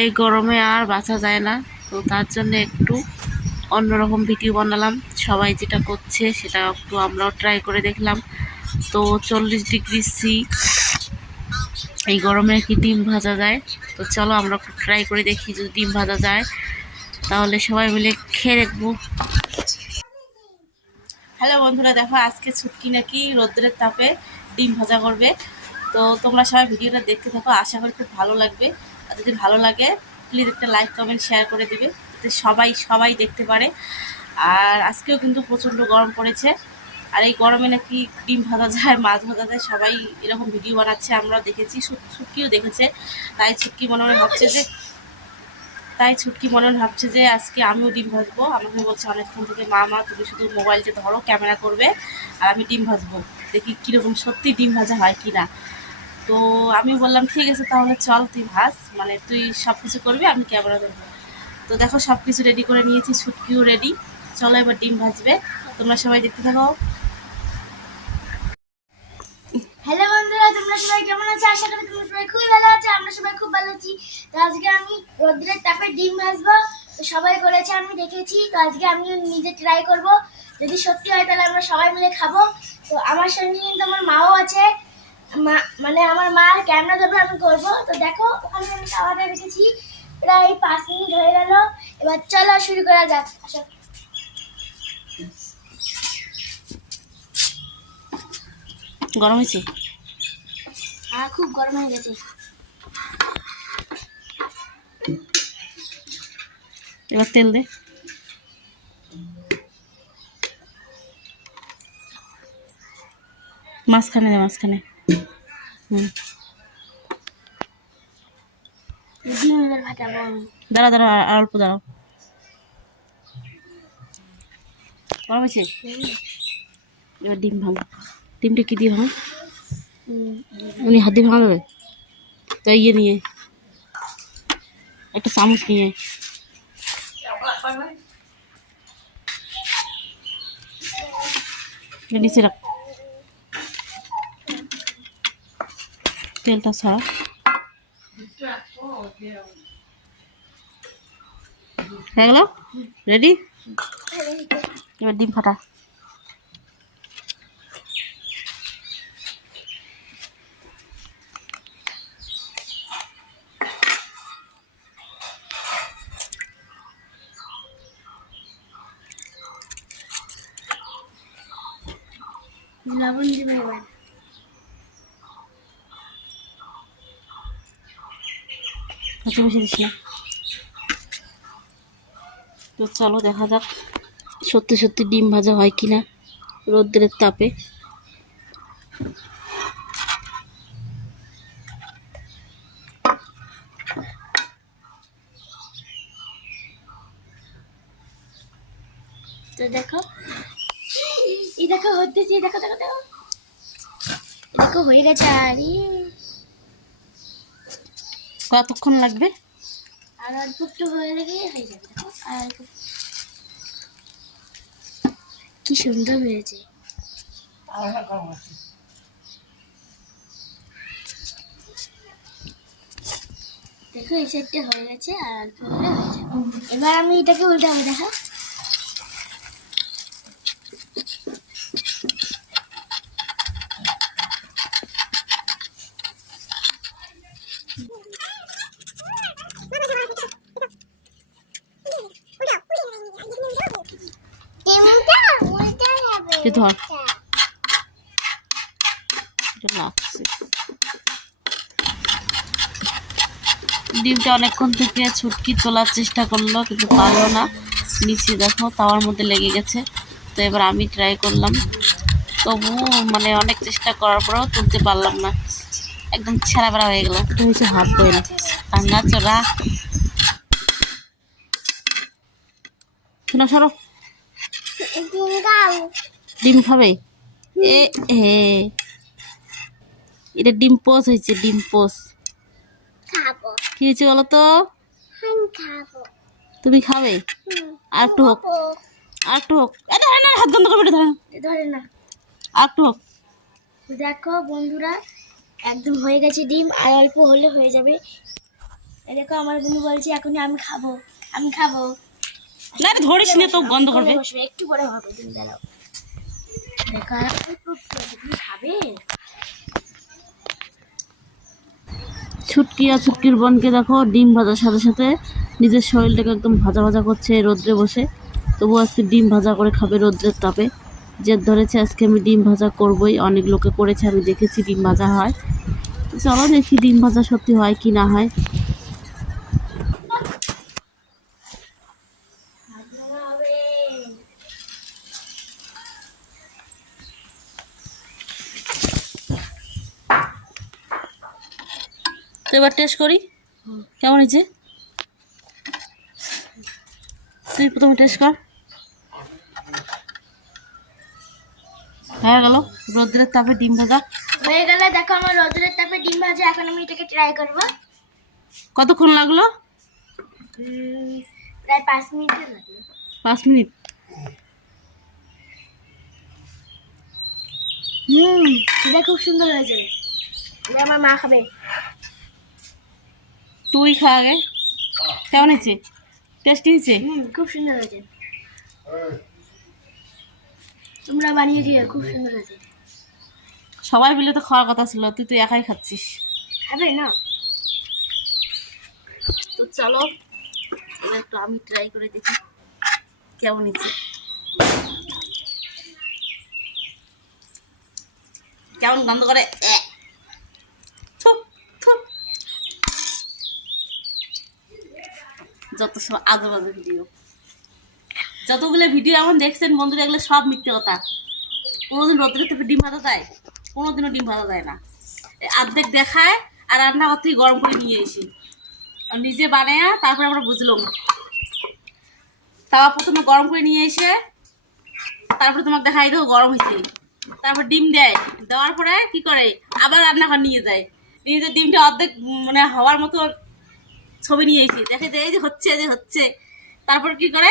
এই গরমে আর বাঁচা যায় না। তো তার জন্য একটু অন্যরকম ভিডিও বানালাম। সবাই যেটা করছে সেটা একটু আমরাও ট্রাই করে দেখলাম। তো চল্লিশ ডিগ্রি সি এই গরমে কি ডিম ভাজা যায়? তো চলো আমরা ট্রাই করে দেখি যদি ডিম ভাজা যায়। তাহলে সবাই মিলে খেয়ে দেখব। হ্যালো বন্ধুরা, দেখো আজকে ছুটকি নাকি রোদ্রের তাপে ডিম ভাজা করবে। তো তোমরা সবাই ভিডিওটা দেখতে থাকো, আশা করি খুব ভালো লাগবে। যদি ভালো লাগে প্লিজ একটা লাইক কমেন্ট শেয়ার করে দেবে, যাতে সবাই সবাই দেখতে পারে। আর আজকেও কিন্তু প্রচণ্ড গরম পড়েছে। আর এই গরমে নাকি ডিম ভাজা যায়, মাছ ভাজা যায়, সবাই এরকম ভিডিও বানাচ্ছে আমরা দেখেছি ছুট- ছুটকিও দেখেছে। তাই ছুটকি মনে মনে ভাবছে যে, তাই ছুটকি মনে মনে ভাবছে যে, আজকে আমিও ডিম ভাজবো। আমাকে বলছে, অনেকক্ষণ থেকে মা মা, তুমি শুধু মোবাইলটা ধরো ক্যামেরা করবে, আর আমি ডিম ভাজবো। দেখি কীরকম সত্যি ডিম ভাজা হয় কি না তো আমি বললাম, ঠিক আছে, তাহলে চল তুই ভাস মানে তুই সব কিছু করবি, আমি ক্যামেরা ধরবো। তো দেখো সব কিছু রেডি করে নিয়েছি, ছুটকিও রেডি চলো এবার ডিম ভাজবে। তোমরা সবাই দেখতে থাকো। হ্যালো বন্ধুরা, তোমরা সবাই কেমন আছো? আশা করি তোমরা সবাই খুবই ভালো আছো, আমরা সবাই খুব ভালো আছি। তো আজকে আমি রোদ্রের তাপে ডিম ভাজবো। সবাই করেছে আমি দেখেছি, তো আজকে আমিও নিজে ট্রাই করব। যদি সত্যি হয় তাহলে আমরা সবাই মিলে খাব। তো আমার সঙ্গে কিন্তু আমার মাও আছে। মা মানে আমার মার ক্যামেরা ধরবে আমি করব। তো দেখো ওখানে আমি খাওয়াটা রেখেছি। প্রায় পাঁচ মিনিট হয়ে গেল। এবার চলো শুরু করা যাক। আসো। গরম হয়েছে? আর খুব গরম হয়ে গেছে। এবার তেল দে। মাঝখানে দে মাঝখানে। হুম ডিমের ভাটাবো আমি দাঁড়া দাঁড়া আর- আর অল্প দাঁড়াও। গরম হয়েছে? এবার ডিম ভাঙো। ডিমটা কি দিয়ে ভাঙো? হুম, উনি হাত দিয়ে ভাঙা যাবে তো ইয়ে নিয়ে। একটা চামচ নিয়ে। এটা নিচে রাখ। তেলটা ছাড়া। হয়ে গেল? রেডি এবার ডিম ফাটা। লবণ দিবে এবার। কাঁচা বেশি দিস না তো চলো দেখা যাক সত্যি সত্যি ডিম ভাজা হয় কি না রোদ্রের তাপে। তো দেখো, এই দেখো হতেছি দেখো দেখো দেখো। দেখো, হয়ে গেছে, আর। কতক্ষণ লাগবে? আর হয়ে হয়ে যাবে। আর কি সুন্দর হয়েছে। দেখো, এই সাইডটা হয়ে গেছে আর অল্প এবার আমি এটাকে উল্টাবো, দেখো? তুই ধর। লাগছে ডিমটা অনেকক্ষণ থেকে ছুটকি তোলার চেষ্টা করল কিন্তু পারল না। নিচে দেখো তাওয়ার মধ্যে লেগে গেছে। তো এবার আমি ট্রাই করলাম। তবু মানে অনেক চেষ্টা করার পরেও তুলতে পারলাম না। একদম ছেঁড়া বেড়া হয়ে গেল। এটা হচ্ছে হাফ বয়েল টাঙ্গা চড়া শোনো সরো ডিম খাবে? এ হে এটা ডিম পোস হয়েছে ডিম পোস। কি হয়েছে বলো তো? তুমি খাবে? আর একটু হোক। আর একটু হোক। হাত বন্ধ করবে ধরে ধরে না। আর একটু হোক। দেখো বন্ধুরা একদম হয়ে গেছে ডিম আর অল্প হলে হয়ে যাবে। দেখো আমার বন্ধু বলছে এখন আমি খাব। আমি খাব। না ধরিস না তো গন্ধ করবে। একটু পরে হবে তুমি দাঁড়াও। দেখো খাবে ছুটকি আর ছুটকির বোনকে দেখো ডিম ভাজার সাথে সাথে নিজের শরীরটাকে একদম ভাজা ভাজা করছে রোদ্রে বসে। তবু আজকে ডিম ভাজা করে খাবে রোদ্রের তাপে। জেদ ধরেছে আজকে আমি ডিম ভাজা করবই। অনেক লোকে করেছে আমি দেখেছি ডিম ভাজা হয়। চলো দেখি ডিম ভাজা সত্যি হয় কি না হয় হবে তো এবার টেস্ট করি। কেমন হয়েছে? তুই প্রথমে টেস্ট কর। হয়ে গেল। রোদ্রের তাপে ডিম ভাজা। হয়ে গেলে দেখো আমার রোদ্রের তাপে ডিম ভাজা এখন আমি এটাকে ট্রাই করব। কতক্ষণ লাগল? প্রায় পাঁচ মিনিটের লাগবে পাঁচ মিনিট। হুম এটা খুব সুন্দর হয়েছে। আমার মা খাবে। তুই খা আগে। কেমন হয়েছে? টেস্টি হয়েছে? খুব সুন্দর হয়েছে। তোমরা বানিয়ে খেয়ে খুব সুন্দর হয়েছে। সবাই মিলে তো খাওয়ার কথা ছিল তুই তো একাই খাচ্ছিস। খাবে না? তো চলো এবার একটু আমি ট্রাই করে দেখি কেমন হয়েছে। কেমন গন্ধ করে? যত সব আজে বাজে ভিডিও যতগুলো ভিডিও এখন দেখছেন বন্ধুরা, এগুলো সব মিথ্যে কথা। কোনোদিন রোদ্রে থেকে ডিম ভাজা যায়, কোনোদিনও ডিম ভাজা যায় না। এই অর্ধেক দেখায় আর রান্না থেকে গরম করে নিয়ে এসে নিজে বানায়, তারপরে আমরা বুঝলাম। তাওয়া প্রথমে গরম করে নিয়ে এসে, তারপরে তোমাকে দেখাই, দেখো গরম হয়েছে। তারপর ডিম দেয়, দেওয়ার পরে কি করে? আবার রান্নাঘর নিয়ে যায়। নিয়ে যে ডিমটা অর্ধেক মানে হওয়ার মতো ছবি নিয়ে এসে দেখে যে এই যে হচ্ছে যে হচ্ছে। তারপর কি করে?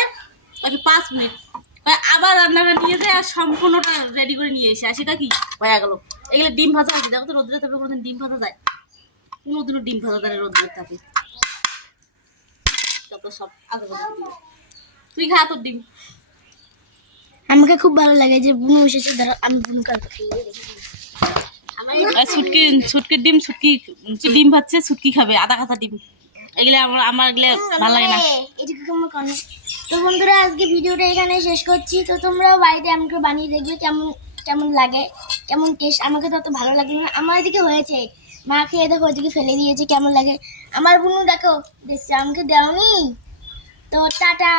ওকে পাঁচ মিনিট। আবার রান্নাঘর নিয়ে যায় আর সম্পূর্ণটা রেডি করে নিয়ে এসে। আর সেটা কি? হয়ে গেল। এগুলো ডিম ভাজা আছে দেখো তো রোদ্রে তাপে কোনোদিন ডিম ভাজা যায়। কোনোদিনও ডিম ভাজা যায় রোদ্রের তাপে। যত সব আগে তুই খা তোর ডিম। আমাকে খুব ভালো লাগে যে বুনু এসেছে। ধরো আমি খাইয়ে দেখি। এই- আর ছুটকি ছুটকির ডিম ছুটকি ডিম ভাজছে ছুটকি খাবে আধা কাঁচা ডিম। এগুলো আমার আমার এগুলো ভালো লাগে না। তো বন্ধুরা আজকে ভিডিওটা এখানে শেষ করছি। তো তোমরাও বাড়িতে আমাকে বানিয়ে দেখবে কেমন কেমন লাগে কেমন টেস্ট আমাকে তো অত ভালো লাগল না। আমার এদিকে হয়েছে। মা খেয়ে দেখো ওইদিকে ফেলে দিয়েছে কেমন লাগে। আমার বোনও দেখো দেখছে আমাকে দেওনি। তো টাটা।